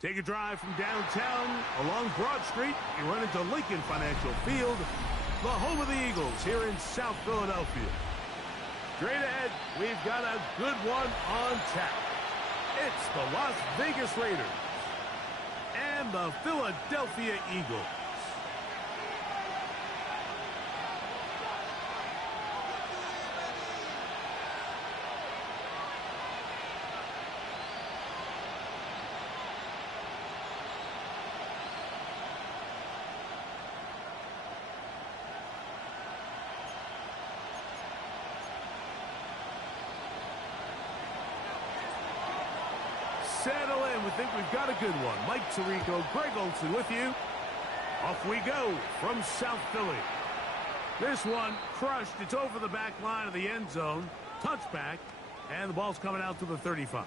Take a drive from downtown along Broad Street. You run into Lincoln Financial Field, the home of the Eagles here in South Philadelphia. Straight ahead, we've got a good one on tap. It's the Las Vegas Raiders and the Philadelphia Eagles. Settle in. We think we've got a good one. Mike Tirico, Greg Olsen with you. Off we go from South Philly. This one crushed. It's over the back line of the end zone. Touchback. And the ball's coming out to the 35.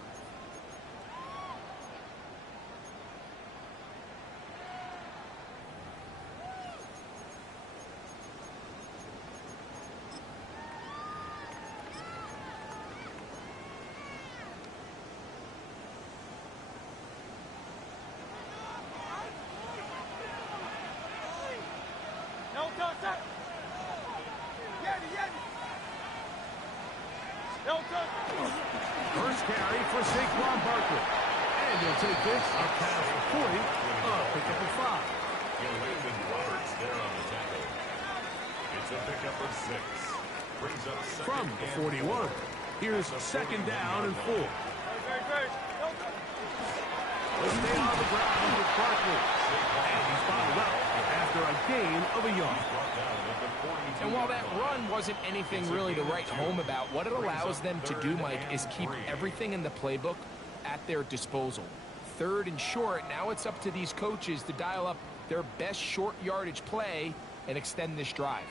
First carry for Saquon Barkley. And he'll take this up past the 40. Pick up a 5. Landon Roberts there on the tackle. It's a pickup of 6. Brings up from the 41. Here's second down and 4. Let's stay on the ground with Barkley. And he's followed up after a gain of a yard. And while that run wasn't anything really to write home about, what it allows them to do, Mike, is keep everything in the playbook at their disposal. Third and short, now it's up to these coaches to dial up their best short yardage play and extend this drive.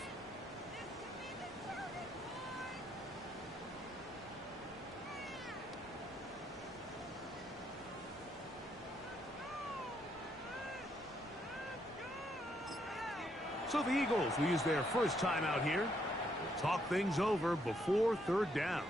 So the Eagles will use their first time out here. We'll talk things over before third down.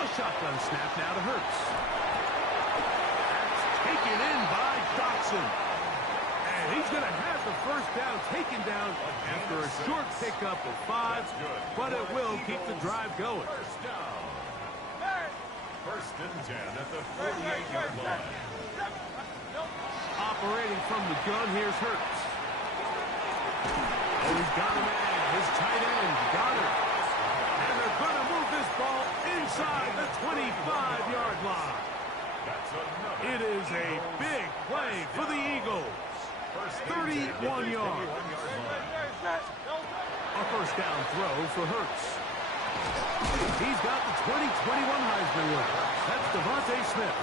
A shotgun snap now to Hurts. Taken in by Dotson. And he's going to have the first down taken down after a short pickup of 5, but it will keep the drive going. First down. First and 10 at the 48-yard line. Operating from the gun, here's Hurts. Oh, he's got a man. His tight end, Goddard. And they're going to move this ball inside the 25-yard line. It is a big play for the Eagles. 31 yards. A first down throw for Hurts. He's got the 2021 Heisman winner. That's Devontae Smith.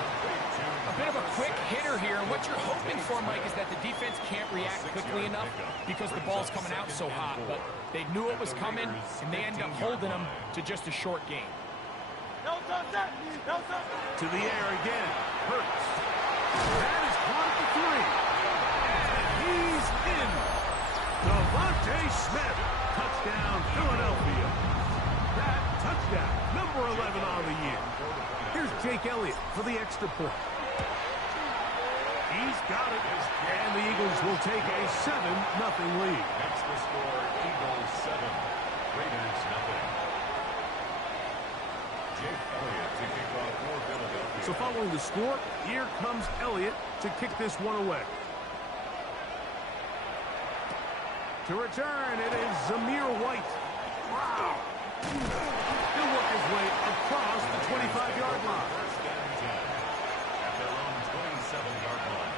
A bit of a quick hitter here, and what you're hoping for, Mike, is that the defense can't react quickly enough because the ball's coming out so hot. But they knew it was coming, and they end up holding them to just a short game. To the air again. Hurts. That is caught at the 3. And he's in. Devontae Smith. Touchdown, Philadelphia. That touchdown, number 11 on the year. Here's Jake Elliott for the extra point. He's got it. And the Eagles will take a 7-0 lead. Extra score, Eagles 7. Raiders 0. So following the score, here comes Elliott to kick this one away. To return, it is Zamir White. He'll work his way across the 25-yard line. First and 10 at their own 27-yard line.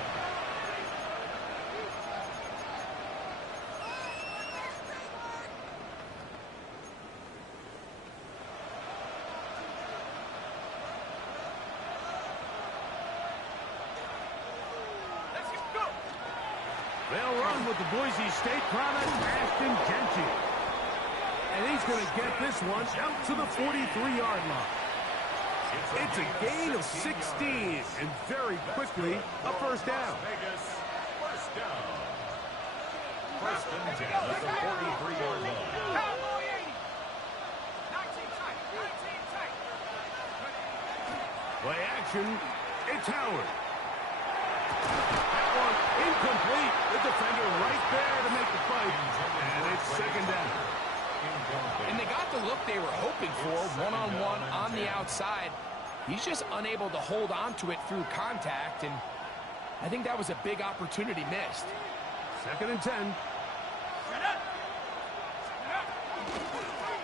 They'll run with the Boise State product, Ashton Genty. And he's going to get this one out to the 43-yard line. It's a gain of 16, and very quickly, a first down. Vegas, first down. First and 10 at the 43-yard line. Play action, it's Howard. That one incomplete. The defender right there to make the fight, and it's second down. And they got the look they were hoping for, one-on-one on the outside. He's just unable to hold on to it through contact, and I think that was a big opportunity missed. Second and 10.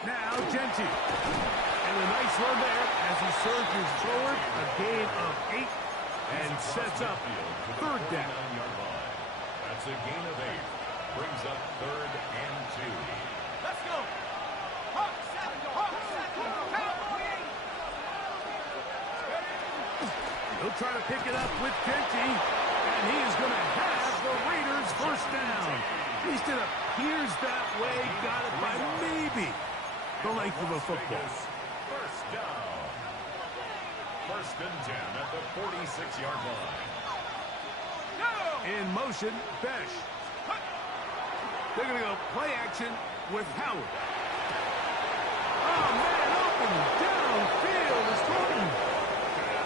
Now Genty. And a nice run there as he surges forward, a gain of 8, and sets up third down. That's a gain of 8. Brings up third and 2. Let's go. He'll try to pick it up with Genty, and he is going to have the Raiders first down. At least it appears that way. Got it by maybe the length of a football. First down. First and 10 at the 46-yard line. In motion, Besh. They're going to go play action with Howard. Oh, man, open downfield is Thornton.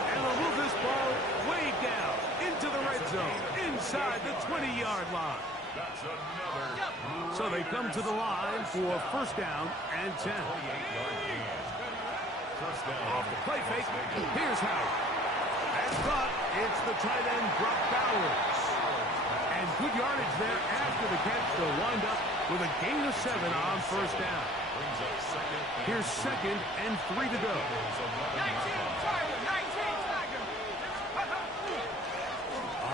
And they'll move this ball way down into the red zone, inside the 20-yard line. That's another. So they come to the line for first down and 10. 28-yard gain. First down. Off the play fake, here's Howard. That's caught. It's the tight end, Brock Bowers. And good yardage there after the catch. They'll wind up with a gain of 7 on first down. Here's second and 3 to go.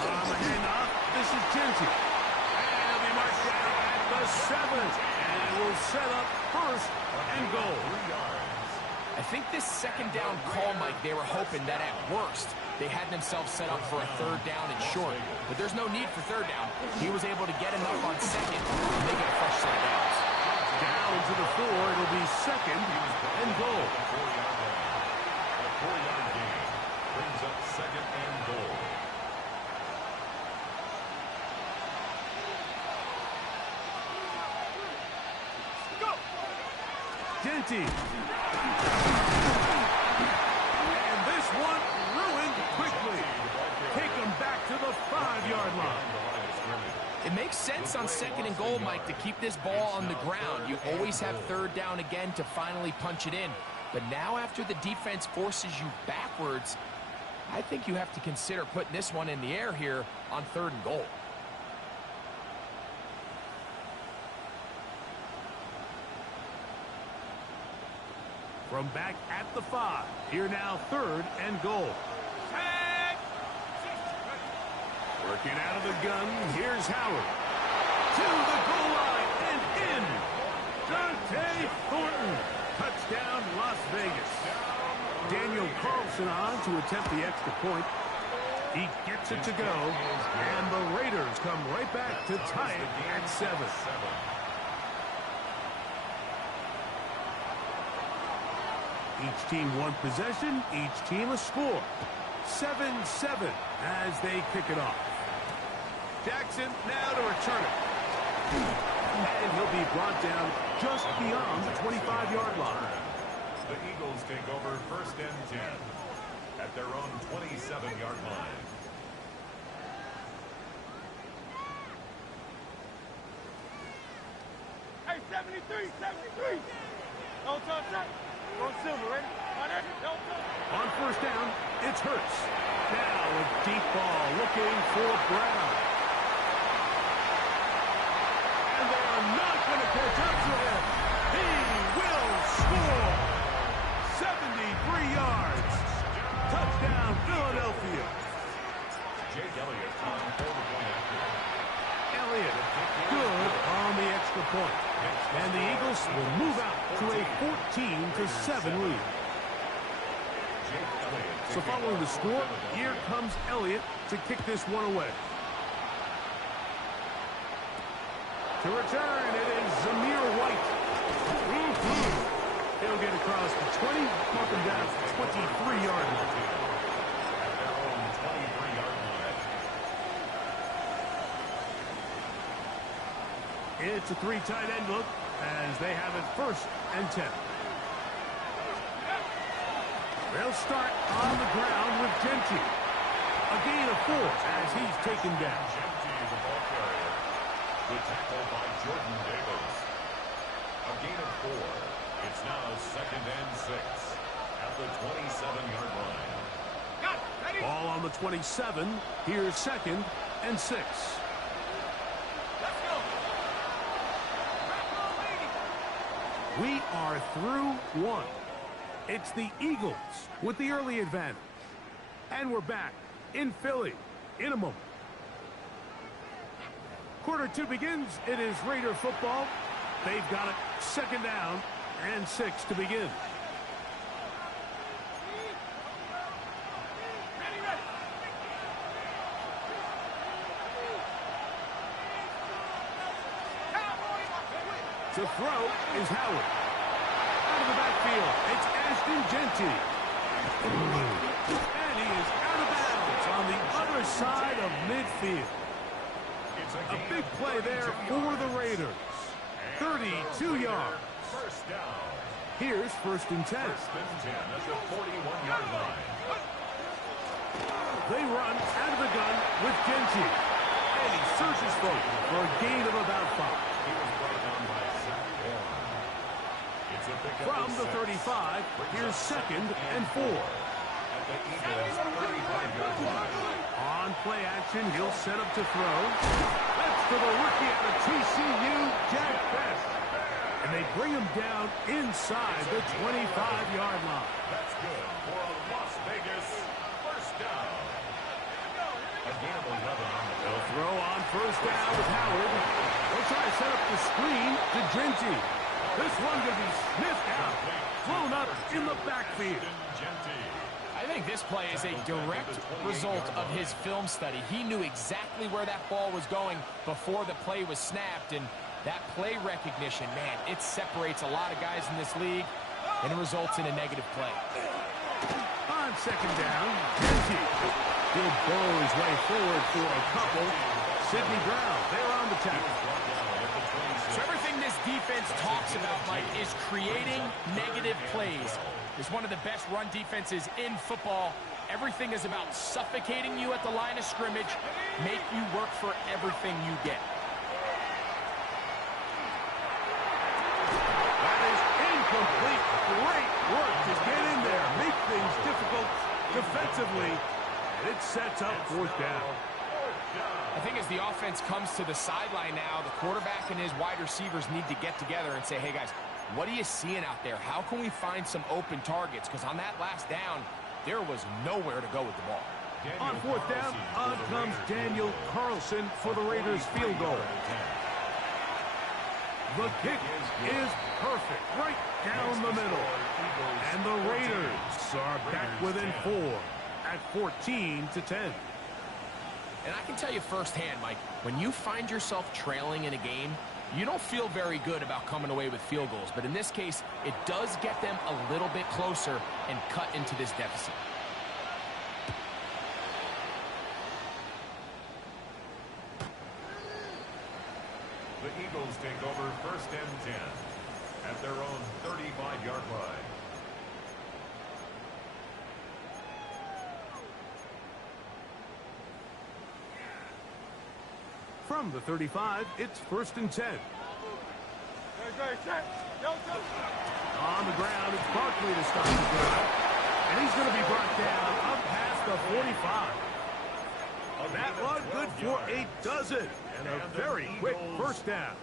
On the handoff, this is Genty. And he'll be marked down at the 7. And it will set up first and goal. I think this second down call, Mike, they were hoping that at worst they had themselves set up for a third down and short. But there's no need for third down. He was able to get enough on second to make it a fresh set of downs. Down to the 4. It'll be second and goal. A 4-yard gain brings up second and goal. Genty. And this one ruined quickly. Take him back to the 5-yard line. It makes sense on second and goal, Mike, to keep this ball on the ground. You always have third down again to finally punch it in. But now after the defense forces you backwards, I think you have to consider putting this one in the air here on third and goal. From back at the 5. Here now, third and goal. Working out of the gun, here's Howard. To the goal line and in. Dante Thornton. Touchdown, Las Vegas. Daniel Carlson on to attempt the extra point. He gets it to go. And the Raiders come right back to tie it at 7. Each team one possession, each team a score. 7-7 as they kick it off. Jackson now to return it. And he'll be brought down just beyond the 25-yard line. The Eagles take over first and 10 at their own 27-yard line. Hey, 73, 73. Don't touch that. Go silver, ready? Don't touch. On first down, it's Hurts. Now a deep ball looking for Brown. And they are not going to catch up to him. He will score. 73 yards. Touchdown, Philadelphia. Jake Elliott on for the point after. Elliott, good on the extra point. And the Eagles will move out to a 14-7 lead. So following the score, here comes Elliott to kick this one away. To return, it is Zamir White. He'll get across the 20, mark him down to the 23-yard line. At their own 23-yard line. It's a 3 tight end look as they have it 1st and 10. They'll start on the ground with Genty. A gain of 4 as he's taken down. Genty, the ball carrier. The tackle by Jordan Davis. A gain of 4. It's now 2nd and 6 at the 27-yard line. Ball on the 27. Here's 2nd and 6. We are through 1. It's the Eagles with the early advantage. And we're back in Philly in a moment. Quarter 2 begins. It is Raider football. They've got it 2nd down and 6 to begin. To throw is Howard. Out of the backfield, it's Ashton Genty. And he is out of bounds on the other side of midfield. A big play there for the Raiders. 32 yards. First down. Here's 1st and 10. 1st and 10 at the 41-yard line. They run out of the gun with Genty. And he searches for a gain of about 5. He was brought down by Zach Warren. It's a pickup From the 35, here's 2nd and 4. At the Eagles' 35-yard line. On play action, he'll set up to throw. That's to the rookie out of TCU, Jack Best. And they bring him down inside the 25-yard line. That's good for a Las Vegas first down. A gain of 11 on the They'll throw on 1st down with Howard. They'll try to set up the screen to Genty. This one could be sniffed out, thrown up in the backfield. I think this play is a direct result of his film study. He knew exactly where that ball was going before the play was snapped, and that play recognition, man, it separates a lot of guys in this league, and it results in a negative play. On 2nd down, Genty. He'll burrow his way forward for a couple. Sidney Brown, they're on the tackle. So everything this defense talks about, Mike, is creating negative plays. It's one of the best run defenses in football. Everything is about suffocating you at the line of scrimmage, make you work for everything you get. That is incomplete. Great work to get in there, make things difficult defensively, and it sets up 4th down. I think as the offense comes to the sideline now, the quarterback and his wide receivers need to get together and say, hey, guys, what are you seeing out there? How can we find some open targets? Because on that last down, there was nowhere to go with the ball. On 4th down, on comes Daniel Carlson for the Raiders field goal. The kick is perfect, right down the middle. And the Raiders are back within 4 at 14-10. And I can tell you firsthand, Mike, when you find yourself trailing in a game, you don't feel very good about coming away with field goals. But in this case, it does get them a little bit closer and cut into this deficit. The Eagles take over 1st and 10 at their own 35-yard line. From the 35, it's 1st and 10. On the ground, it's Barkley to start the drive. And he's going to be brought down up past the 45. That one good for a dozen. And a very quick 1st down.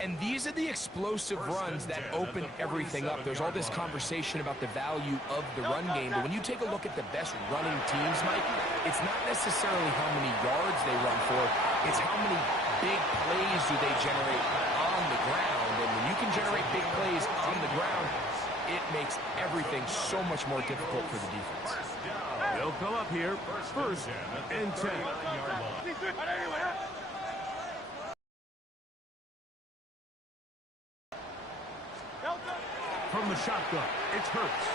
And these are the explosive runs that open everything up. There's all this conversation about the value of the run game, but when you take a look at the best running teams, Mike, it's not necessarily how many yards they run for, it's how many big plays do they generate on the ground. And when you can generate big plays on the ground, it makes everything so much more difficult for the defense. They'll come up here 1st and 10. from the shotgun. It's Hurts.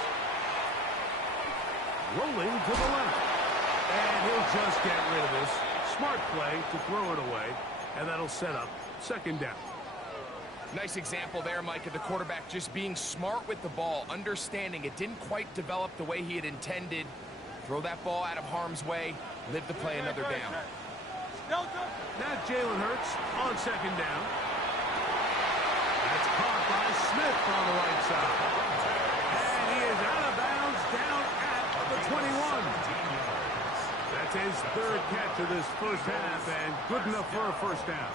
Rolling to the left. And he'll just get rid of this. Smart play to throw it away. And that'll set up second down. Nice example there, Mike, of the quarterback just being smart with the ball, understanding it didn't quite develop the way he had intended. Throw that ball out of harm's way, live to play another down. Now Jalen Hurts on second down. That's caught by Smith on the right side. And he is out of bounds down at the 21. That's his third catch of this first half, and good enough for a first down.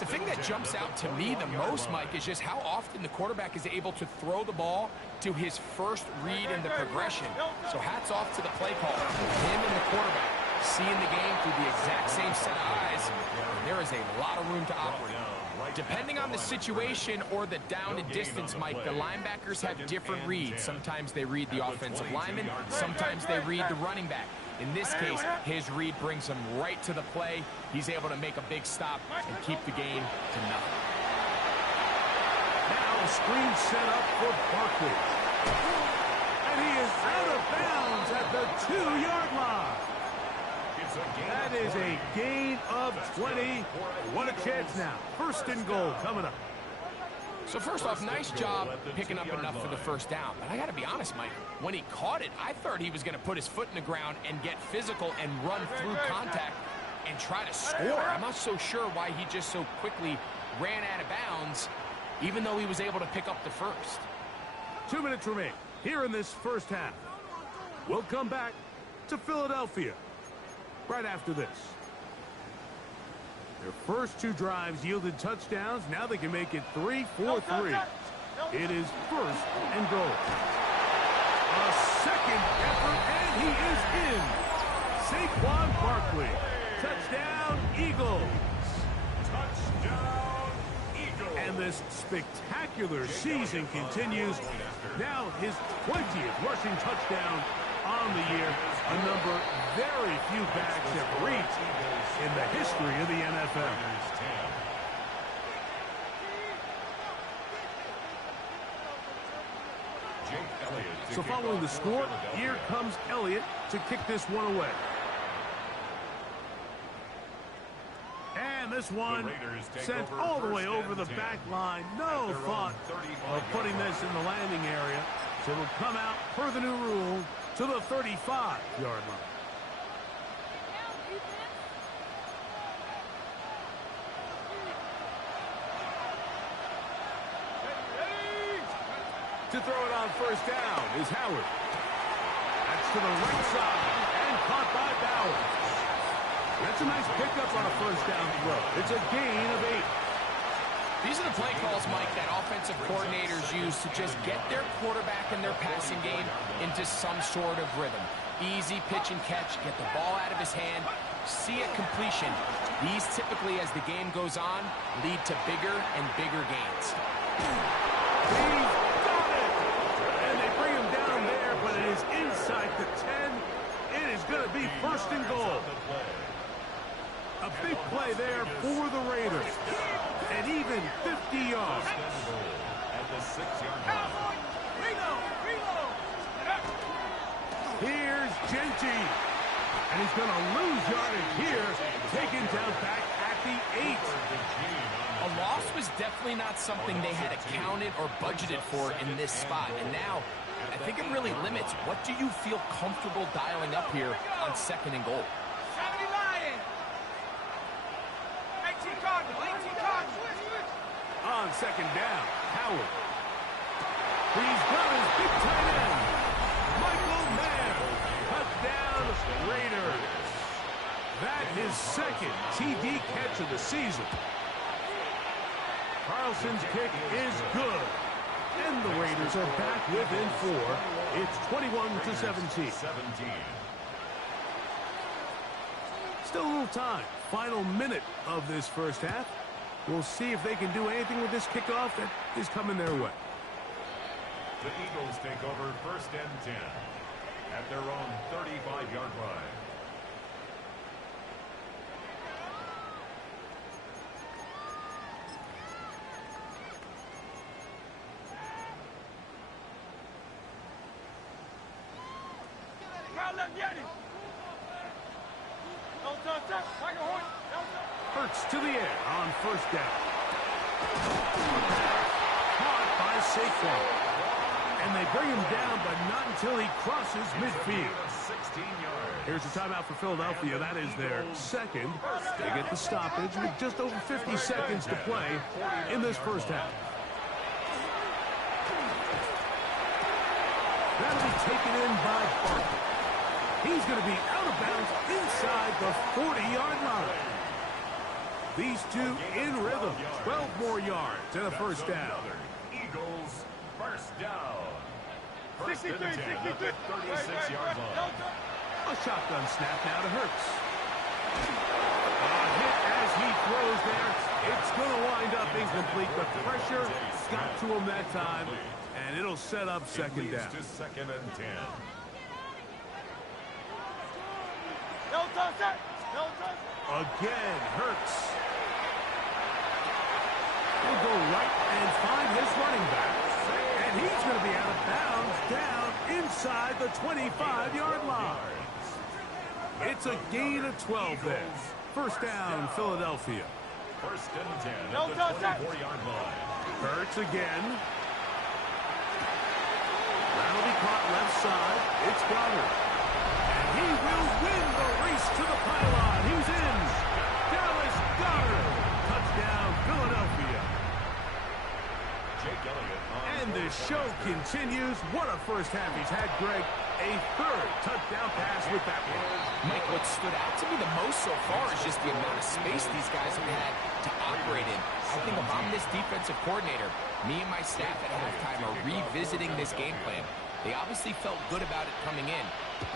The thing that jumps out to me the most, Mike, is just how often the quarterback is able to throw the ball to his first read in the progression. So hats off to the play caller. Him and the quarterback seeing the game through the exact same set of eyes. And there is a lot of room to operate. Depending on the situation or the down and distance, Mike, the linebackers have different reads. Sometimes they read the offensive lineman. Sometimes they read the running back. In this case, his read brings him right to the play. He's able to make a big stop and keep the game to nothing. Now a screen set up for Barkley. And he is out of bounds at the 2-yard line. That is a gain of 20. What a chance now. First and goal coming up. So first off, nice job picking up enough for the first down. But I got to be honest, Mike, when he caught it, I thought he was going to put his foot in the ground and get physical and run through contact and try to score. I'm not so sure why he just so quickly ran out of bounds, even though he was able to pick up the first. 2 minutes remain here in this first half. We'll come back to Philadelphia right after this. Their first 2 drives yielded touchdowns. Now they can make it 3-4-3. It is first and goal. A second effort, and he is in. Saquon Barkley. Touchdown, Eagles. Touchdown, Eagles. And this spectacular season continues. Now his 20th rushing touchdown on the year. A number very few backs have reached in the history of the NFL. So following the score, here comes Elliott to kick this one away. And this one sent all the way over the back line. No thought of putting this in the landing area. So it'll come out per the new rule to the 35-yard line. To throw it on first down is Howard. That's to the right side and caught by Bowers. That's a nice pickup on a first down throw. It's a gain of 8. These are the play calls, Mike, that offensive coordinators use to just get their quarterback and their passing game into some sort of rhythm. Easy pitch and catch, get the ball out of his hand, see a completion. These typically, as the game goes on, lead to bigger and bigger gains. He's got it! And they bring him down there, but it is inside the 10. It is going to be first and goal. A big play there for the Raiders. And even 50 yards. At the 6-yard line. Here's Genty. And he's going to lose yardage here. Taken down back at the 8. A loss was definitely not something they had accounted or budgeted for in this spot. And now, I think it really limits what do you feel comfortable dialing up here on second and goal. On second down, Howard. He's got his big tight end, Michael Mayer. Touchdown, Raiders. That his second TD catch of the season. Carlson's kick is good. And the Raiders are back within 4. It's 21-17. Still a little time. Final minute of this first half. We'll see if they can do anything with this kickoff that is coming their way. The Eagles take over first and 10 at their own 35-yard line. Hurts to the air on first down. Caught by Saquon. And they bring him down, but not until he crosses midfield. Here's a timeout for Philadelphia. That is their second. They get the stoppage with just over 50 seconds to play in this first half. That'll be taken in by Barkley. He's going to be out of bounds inside the 40-yard line. These two in rhythm. 12 more yards and a first down. Eagles first down. First 63, and 10 at the 36-yard line. A shotgun snap now to Hurts. A hit as he throws there. It's going to wind up incomplete. The pressure got to him that time, and it'll set up second down. To second and 10. Again, Hurts. He'll go right and find his running back. And he's going to be out of bounds down inside the 25-yard line. It's a gain of 12 there. First down, Philadelphia. First and 10 at the 24-yard line. Hurts again. That'll be caught left side. It's Goddard. And he will win the race to the pylon. He's in. Dallas Goddard. Touchdown, Philadelphia. Jake Elliott. And the show continues. What a first half he's had, Greg. A third touchdown pass with that one. Mike, what stood out to me the most so far is just the amount of space these guys have had to operate in. I think if I'm this defensive coordinator, me and my staff at halftime are revisiting this game plan. They obviously felt good about it coming in,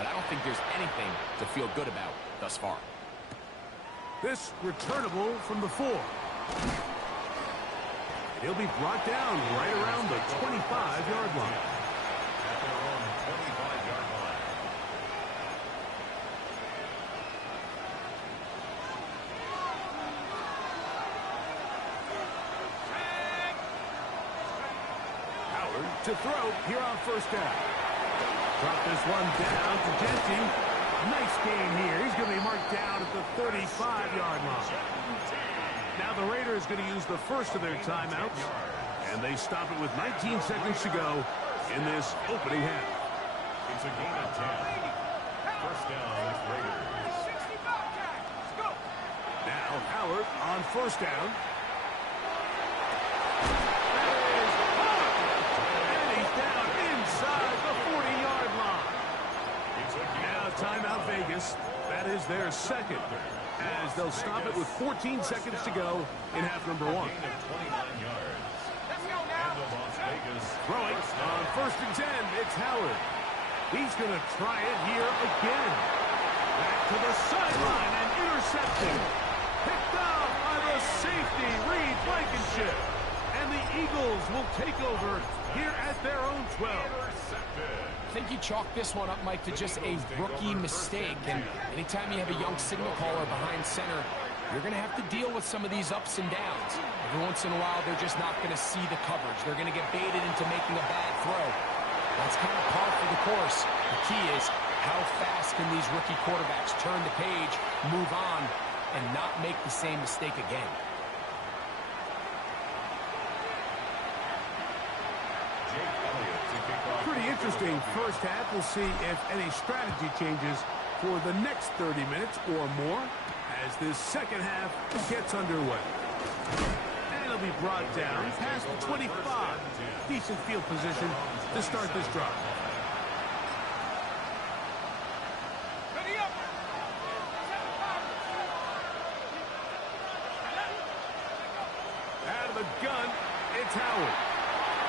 but I don't think there's anything to feel good about thus far. This returnable from the 4. He'll be brought down right around the 25-yard line. At their own 25-yard line. Howard to throw here on first down. Drop this one down to Genty. Nice gain here. He's going to be marked down at the 35-yard line. Now the Raiders going to use the first of their timeouts, and they stop it with 19 seconds to go in this opening half. It's a gain of 10. First down with Raiders. Now Howard on first down. And he's down inside the 40-yard line. Now timeout Vegas. That is their second, as they'll stop it with 14 seconds to go in half number 1. Gain of 29 yards. And the Las Vegas. Throwing on first and 10, it's Howard. He's going to try it here again. Back to the sideline and intercepted. Picked off by the safety, Reed Blankenship. And the Eagles will take over here at their own 12. I think you chalk this one up, Mike, to just a rookie mistake. And anytime you have a young signal caller behind center, you're going to have to deal with some of these ups and downs. Every once in a while, they're just not going to see the coverage. They're going to get baited into making a bad throw. That's kind of par for the course. The key is how fast can these rookie quarterbacks turn the page, move on, and not make the same mistake again. Pretty interesting first half. We'll see if any strategy changes for the next 30 minutes or more as this second half gets underway. And it'll be brought down past the 25. Decent field position to start this drive. Out of the gun, it's Howard.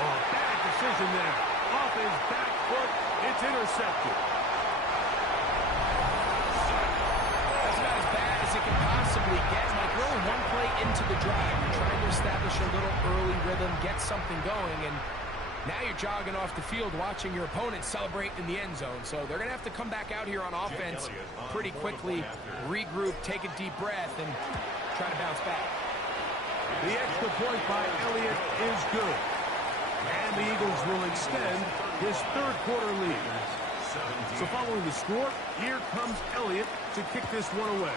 Oh, bad decision there. Off his back foot, it's intercepted. That's about as bad as it can possibly get. Like, we're only one play into the drive. You're trying to establish a little early rhythm, get something going, and now you're jogging off the field watching your opponent celebrate in the end zone. So they're going to have to come back out here on offense pretty quickly, regroup, take a deep breath, and try to bounce back. The extra point by Elliott is good. And the Eagles will extend his third quarter lead. So following the score, here comes Elliott to kick this one away.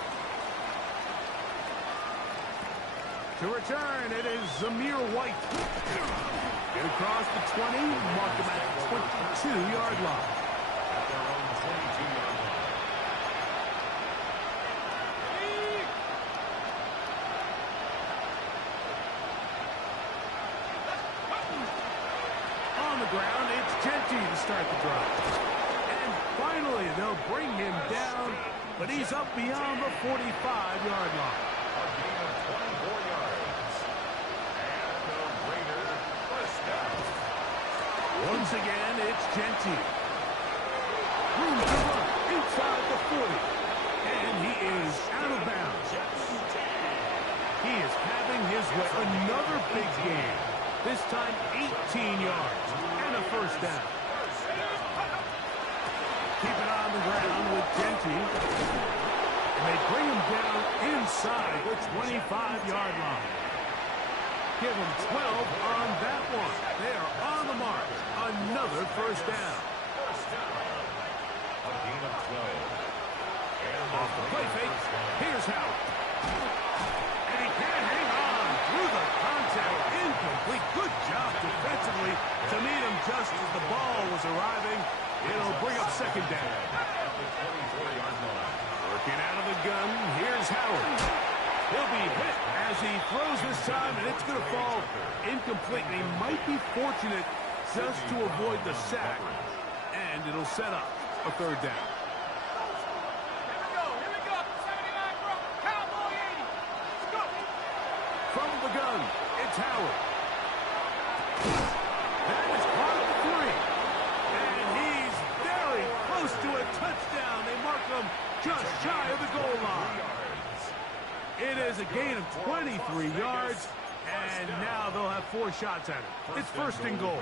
To return, it is Zamir White. Get across the 20, mark him at the 22-yard line. At their own 22-yard line. On the ground, it's Genty to start the drive. And finally, they'll bring him down, but he's up beyond the 45-yard line. A gain of 24 yards. And a Raider first down. Once again, it's Genty. Room to run inside the 40. And he is out of bounds. He is having his way. Another big game. This time 18 yards and a first down. Keep it on the ground with Genty. And they bring him down inside the 25-yard line. Give him 12 on that one. They are on the mark. Another first down. First down. A gain of 12. And Off the play fake. Here's Howard. And he can't hang on through the contact. Incomplete. Good job defensively to meet him just as the ball was arriving. It'll bring up second down. at the 24-yard line. Working out of the gun. Here's Howard. He'll be hit as he throws this time, and it's going to fall incomplete. He might be fortunate just to avoid the sack, and it'll set up a third down. Here we go. 79 bro. Cowboy 80. Let's go. From the gun, it's Howard. That is caught at the 3. And he's very close to a touchdown. They mark him just shy of the goal line. It is a gain of 23 yards, and now they'll have 4 shots at it. It's first and goal.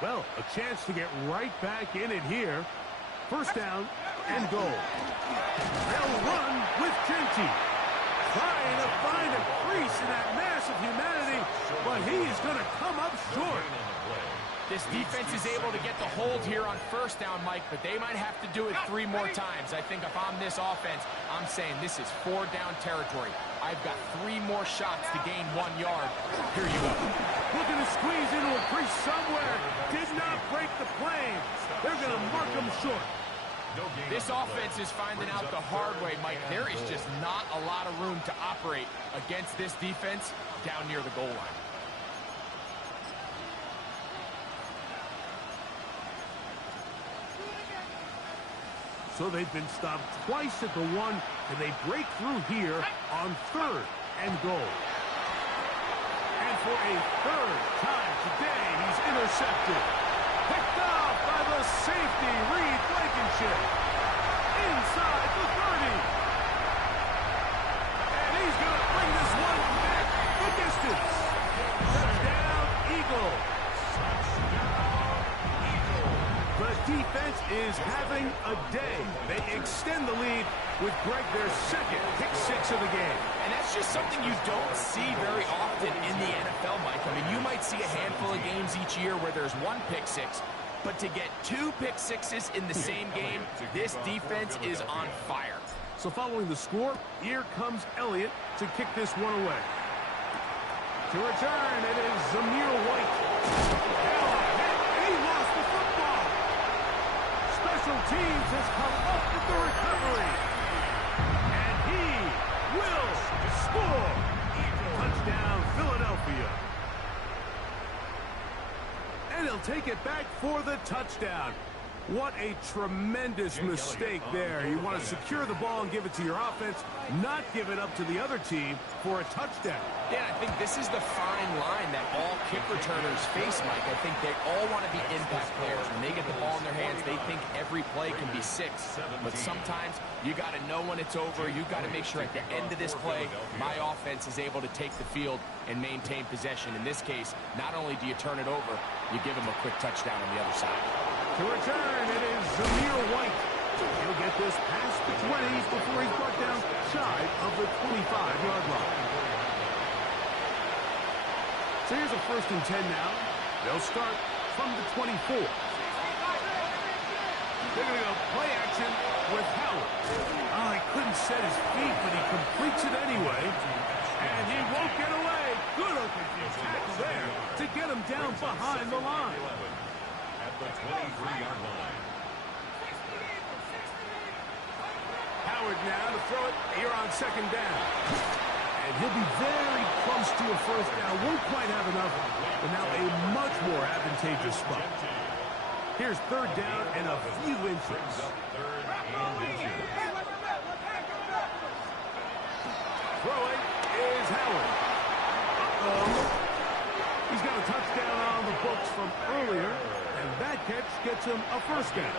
Well, a chance to get right back in it here. First down and goal. They'll run with Genty. Trying to find a crease in that mass of humanity, but he's going to come up short. This defense is able to get the hold here on first down, Mike, but they might have to do it 3 more times. I think if I'm this offense, I'm saying this is 4-down territory. I've got 3 more shots to gain 1 yard. Here you go. Looking to squeeze into a crease somewhere. Did not break the plane. They're going to mark him short. This offense is finding out the hard way, Mike. There is just not a lot of room to operate against this defense down near the goal line. So they've been stopped twice at the 1, and they break through here on third and goal. And for a third time today, he's intercepted. Picked off by the safety, Reed Blankenship. Inside the 30. And he's going to bring this one back the distance. Touchdown, Eagles. The defense is having a day. They extend the lead with Greg, their second pick-6 of the game. And that's just something you don't see very often in the NFL, Mike. I mean, you might see a handful of games each year where there's 1 pick-6, but to get 2 pick-6s in the same game, this defense is on fire. So following the score, here comes Elliott to kick this one away. To return, it is Zamir White. He lost the football. Special teams has come up with the recovery. And he will score. Touchdown, Philadelphia. And he'll take it back for the touchdown. What a tremendous mistake there. You want to secure the ball and give it to your offense, not give it up to the other team for a touchdown. Yeah, I think this is the fine line that all kick returners face, Mike. I think they all want to be impact players. When they get the ball in their hands, they think every play can be 6. But sometimes you got to know when it's over. You got to make sure at the end of this play, my offense is able to take the field and maintain possession. In this case, not only do you turn it over, you give them a quick touchdown on the other side. To return, it is Zamir White. He'll get this past the 20s before he's brought down shy of the 25-yard line. So here's a 1st and 10 now. They'll start from the 24. They're going to go play action with Howard. Oh, he couldn't set his feet, but he completes it anyway. And he won't get away. Good open tackle there to get him down behind the line. At the 23-yard line. Howard now to throw it here on second down. And he'll be very close to a first down. Won't quite have enough, but now a much more advantageous spot. Here's third down and a few inches. Throwing is Howard. He's got a touchdown on the books from earlier, and that catch gets him a first down.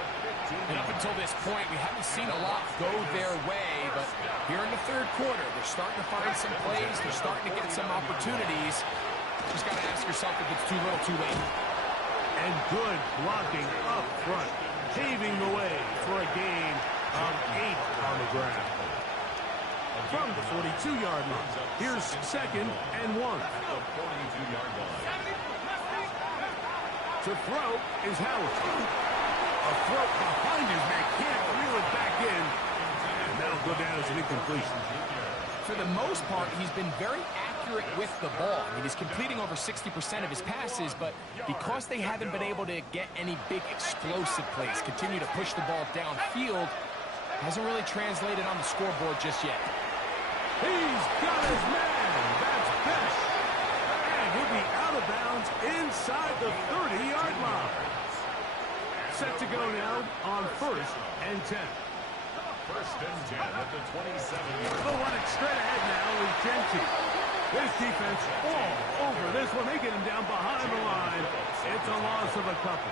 And up until this point, we haven't seen a lot go their way, but here in the third quarter, they're starting to find some plays. They're starting to get some opportunities. Just got to ask yourself if it's too little, too late. And good blocking up front, paving the way for a gain of 8 on the ground. From the 42-yard line, here's second and 1. To throw is Howard. A throw behind his man, can't reel it back in. And that'll go down as an incompletion. For the most part, he's been very accurate with the ball. I mean, he's completing over 60% of his passes, but because they haven't been able to get any big explosive plays, continue to push the ball downfield, hasn't really translated on the scoreboard just yet. He's got his man. That's Best. And he'll be out of bounds inside the 30-yard line. Set to go now on first and 10. First and 10 at the 27-yard line. They'll run it straight ahead now with Genty. This defense all over this one. They get him down behind the line. It's a loss of a couple.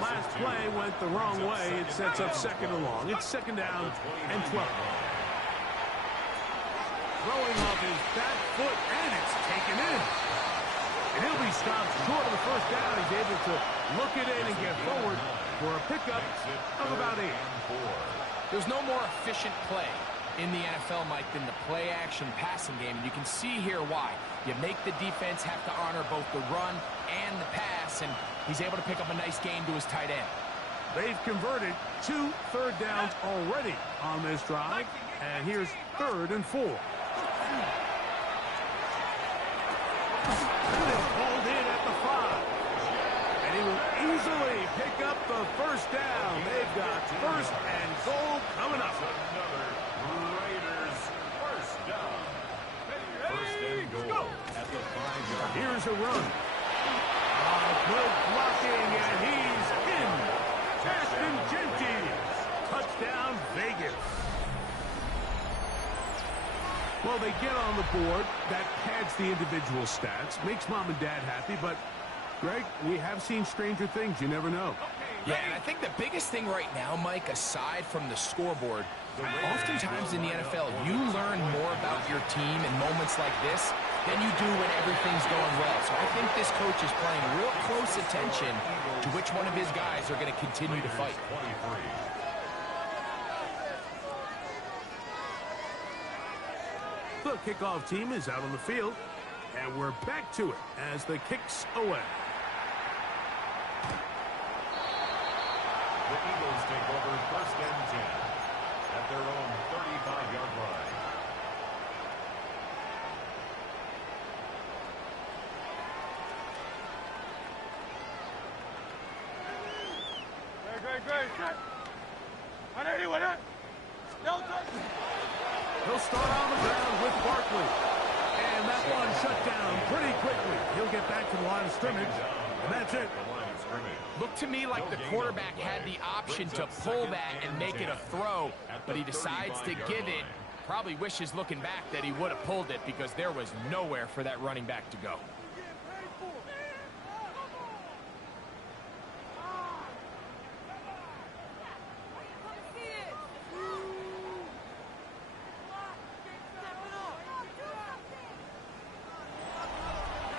Last play went the wrong way. It sets up second and long. It's second down and 12. Throwing off his back foot, and it's taken in. And he'll be stopped short of the first down. He's able to look it in and get forward for a pickup of about 8. There's no more efficient play in the NFL, Mike, than the play-action passing game. And you can see here why. You make the defense have to honor both the run and the pass, and he's able to pick up a nice gain to his tight end. They've converted 2 third downs already on this drive. And here's third and 4. Pulled in at the 5. And he will easily pick up the first down. They've got first and goal coming up. Another Raiders first down. First and goal at the 5-yard line. Here's a run. Good blocking, and he's in. Ashton Genty. Touchdown, Vegas. Well, they get on the board. That pads the individual stats, makes mom and dad happy, but Greg, we have seen stranger things. You never know. Yeah, and I think the biggest thing right now, Mike, aside from the scoreboard, oftentimes in the NFL, you learn more about your team in moments like this than you do when everything's going well. So I think this coach is paying real close attention to which one of his guys are going to continue to fight. The kickoff team is out on the field, and we're back to it as the kick's away. The Eagles take over first and 10 at their own 35-yard line. Great. 180. He'll start on the ground with Barkley. And that one shut down pretty quickly. He'll get back to the line of scrimmage, and that's it. Looked to me like the quarterback had the option to pull that and make it a throw, but he decides to give it. Probably wishes looking back that he would have pulled it because there was nowhere for that running back to go.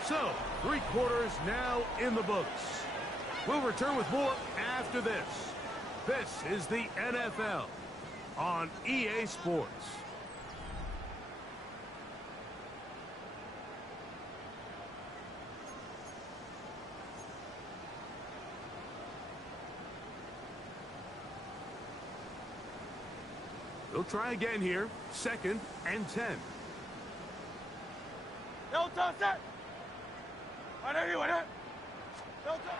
So, 3 quarters now in the books. We'll return with more after this. This is the NFL on EA Sports. They'll try again here. 2nd and 10. No touch that. On anyone, huh? No touch.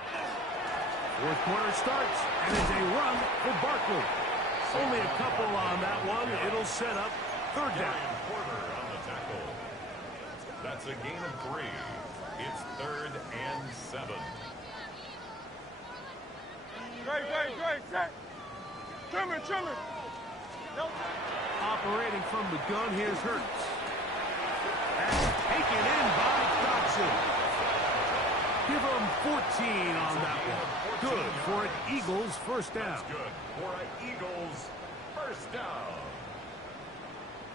4th quarter starts, and it's a run for Barkley. Only a couple on that one. It'll set up 3rd down. Porter on the tackle. That's a gain of 3. It's 3rd and 7. Great, set. Trimmer. No touch. Operating from the gun, here's Hurts. That's taken in by Dodson. Give him 14 on that one. Good for an Eagles first down. That's good for an Eagles first down.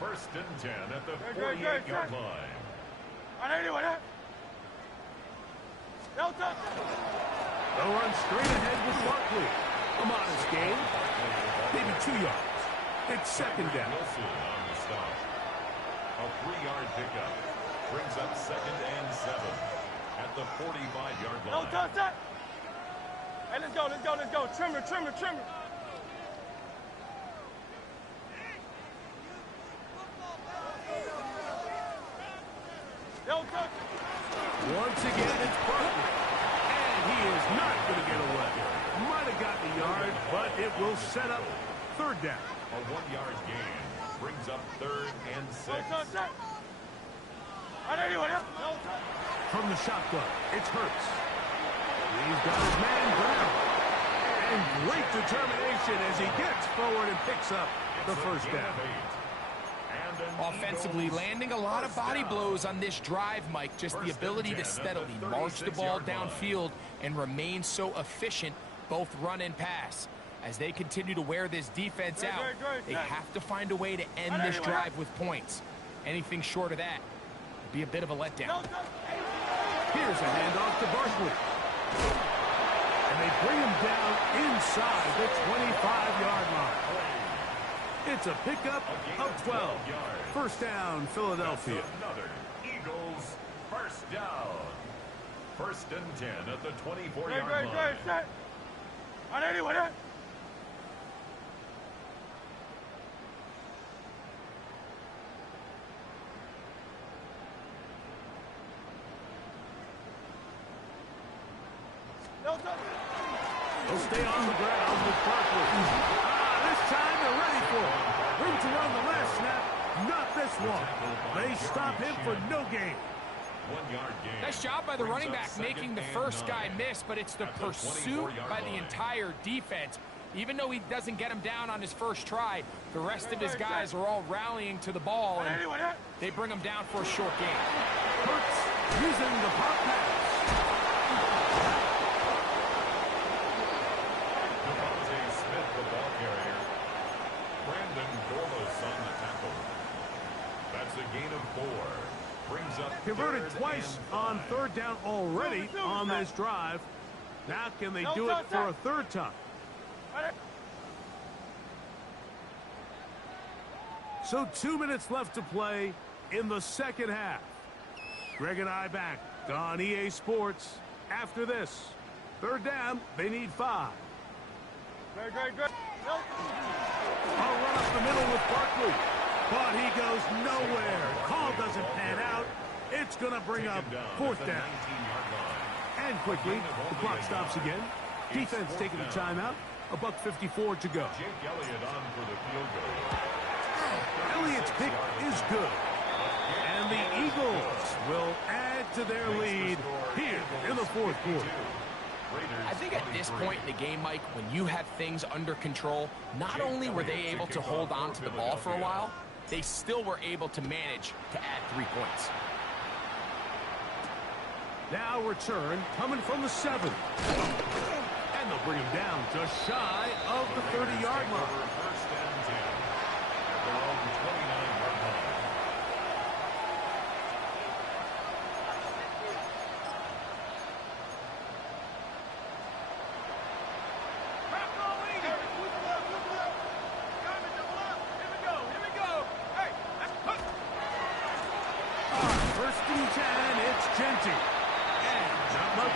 1st and 10 at the 48-yard line. On anyone, huh? No touch. They'll run straight ahead with Barkley. A modest gain. Maybe 2 yards. It's 2nd down. Wilson on the stop. A 3-yard pickup brings up 2nd and 7 at the 45-yard line. No touch that. Hey, let's go. Trimmer. No touch. Once again, it's Barkley. And he is not going to get away. Might have gotten a yard, but it will set up 3rd down. A 1-yard gain brings up 3rd and 6. No touch that. On anyone, huh? No touch. From the shotgun, it's Hurts. He's got his man down. And great determination as he gets forward and picks up the first down. Offensively, landing a lot of body blows on this drive, Mike. Just the ability to steadily march the ball downfield and remain so efficient, both run and pass. As they continue to wear this defense out, they have to find a way to end this drive with points. Anything short of that would be a bit of a letdown. Here's a handoff to Barkley. And they bring him down inside the 25-yard line. It's a pickup of 12. First down, Philadelphia. Another Eagles first down. 1st and 10 at the 24-yard line. Set. On anyone, huh? No touch. They'll stay on the ground with Barkley. This time they're ready for it. Room to run the last snap. Not this one. They stop him for no gain. 1-yard gain. Nice job by the running back making the first guy miss, but it's the pursuit by the entire defense. Even though he doesn't get him down on his first try, the rest of his guys are all rallying to the ball, and they bring him down for a short gain. Hurts using the pop pass. That's a gain of 4. Brings up Converted twice on 3rd down already on this drive. Now can they do it for a 3rd time? So 2 minutes left to play in the 2nd half. Greg and I back on EA Sports. After this, 3rd down, they need 5. Great. I'll run up the middle with Barkley. But he goes nowhere. Call doesn't pan out. It's going to bring up 4th down. And quickly, the clock stops again. Defense taking a timeout. $1:54 to go. Jake Elliott on for the field goal. Elliott's pick is good. And the Eagles will add to their lead here in the 4th quarter. I think at this point in the game, Mike, when you have things under control, not only were they able to hold on to the ball for a while, they still were able to manage to add 3 points. Now return coming from the 7. And they'll bring him down just shy of the 30-yard line. First and 10 at their own 29-yard line.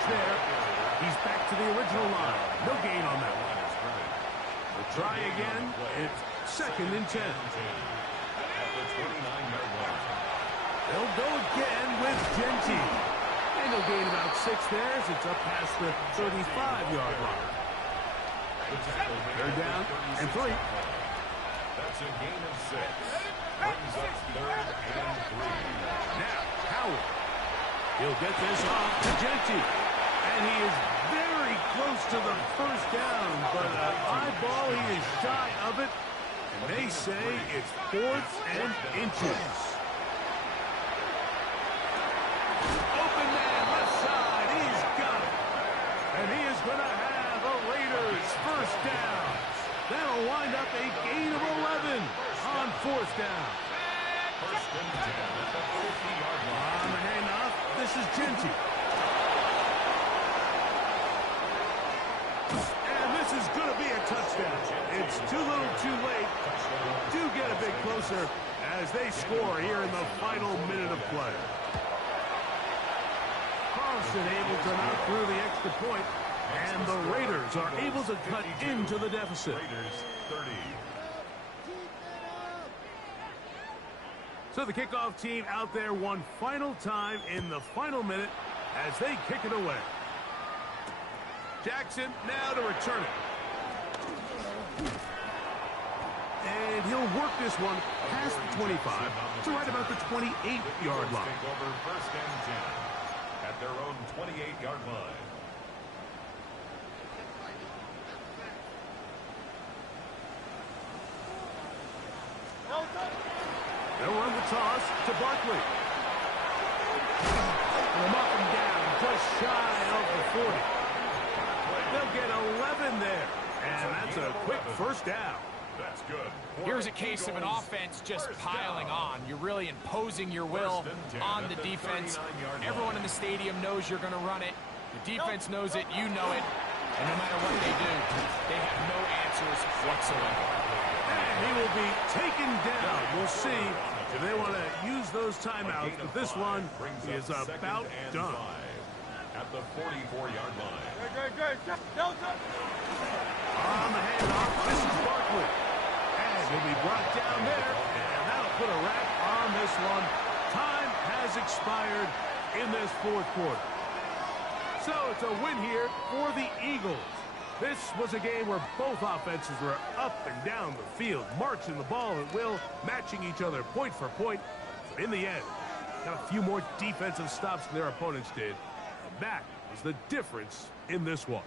He's back to the original line. No gain on that one. We'll try again. It's second and 10. At the 29-yard line. They'll go again with Genty. And they'll gain about 6 there as it's up past the 35-yard line. They're down and 3. That's a gain of 6. Brings up 3rd and 3. Now, Howard. He'll get this off to Genty. And he is very close to the first down, but an eyeball, he is shy of it. And they say it's 4th and inches. Open man, left side, he's got it. And he is going to have a Raiders first down. That'll wind up a gain of 11 on 4th down. First and 10 at the 50-yard line. On the handoff, this is Genty. And this is going to be a touchdown. It's too little too late. Do get a bit closer as they score here in the final minute of play. Carlson able to knock through the extra point, and the Raiders are able to cut into the deficit. Raiders 30. So the kickoff team out there one final time in the final minute as they kick it away. Jackson now to return it. And he'll work this one past the 25 to right about the 28-yard line. Take over first and 10 at their own 28-yard line. They'll run the toss to Barkley. They'll knock him down just shy of the 40. They'll get 11 there. And that's a quick first down. That's good. Here's a case of an offense just piling on. You're really imposing your will on the defense. Everyone in the stadium knows you're going to run it. The defense knows it. You know it. And no matter what they do, they have no answers whatsoever. And he will be taken down. We'll see if they want to use those timeouts. But this one is about done. At the 44-yard line. On the handoff, this is Barkley. And he'll be brought down there. And that'll put a wrap on this one. Time has expired in this fourth quarter. So it's a win here for the Eagles. This was a game where both offenses were up and down the field, marching the ball at will, matching each other point for point. In the end, got a few more defensive stops than their opponents did. And that was the difference in this one.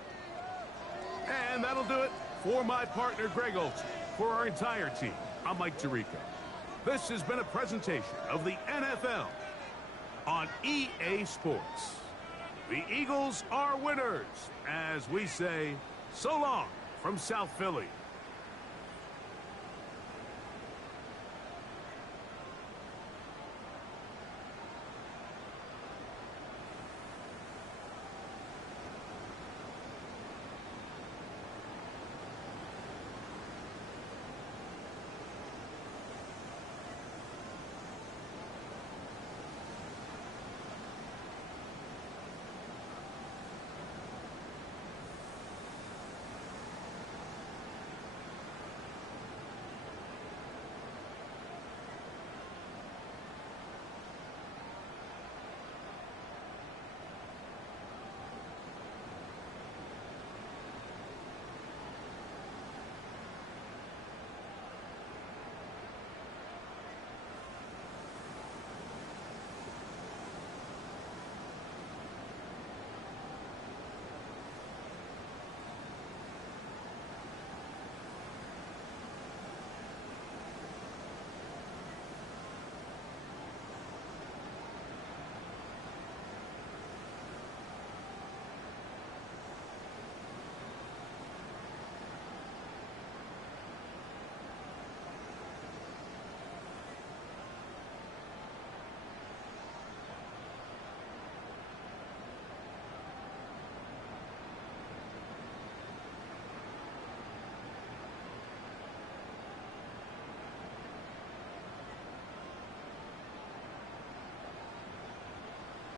And that'll do it for my partner, Greg Olson. For our entire team, I'm Mike Tirico. This has been a presentation of the NFL on EA Sports. The Eagles are winners, as we say, so long from South Philly.